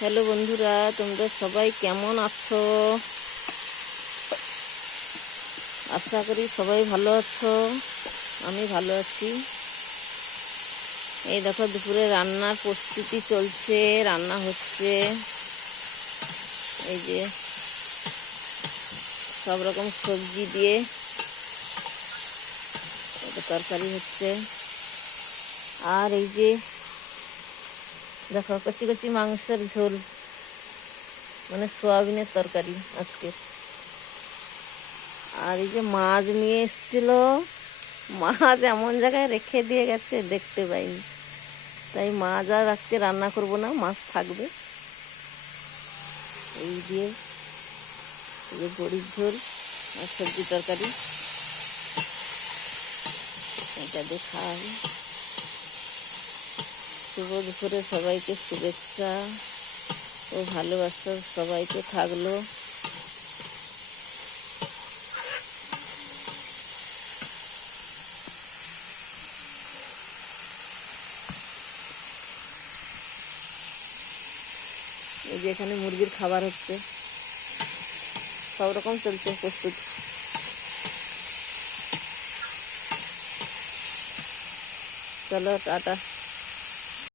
Hello বন্ধুরা, তোমরা সবাই কেমন আছো? আশা করি সবাই ভালো আছো। আমি ভালো আছি। এই দেখো, দুপুরে রান্নার প্রস্তুতি চলছে, রান্না হচ্ছে। এই যে সব রকম সবজি দিয়ে একটা তরকারি হচ্ছে। আর এই যে দেখো, কচি কচি মাংসের ঝোল, মানে সোয়াবিনের তরকারি আজকে। আর এই যে মাছ নিয়ে এসেছিল, মাছ এমন জায়গায় রেখে দিয়ে গেছে দেখতে পাইনি, তাই মাছ আর আজকে রান্না করব না, মাছ থাকবে। এই দিয়ে এই যে বড়ির ঝোল আর সবজি তরকারি, এটা দিয়ে খাওয়া হবে। শুভ দুপুরে সবাইকে শুভেচ্ছা ও ভালোবাসা সবাইকে থাকলো। এই যে এখানে মুরগির খাবার হচ্ছে, সব রকম চলছে প্রস্তুতি। চলো টাটা।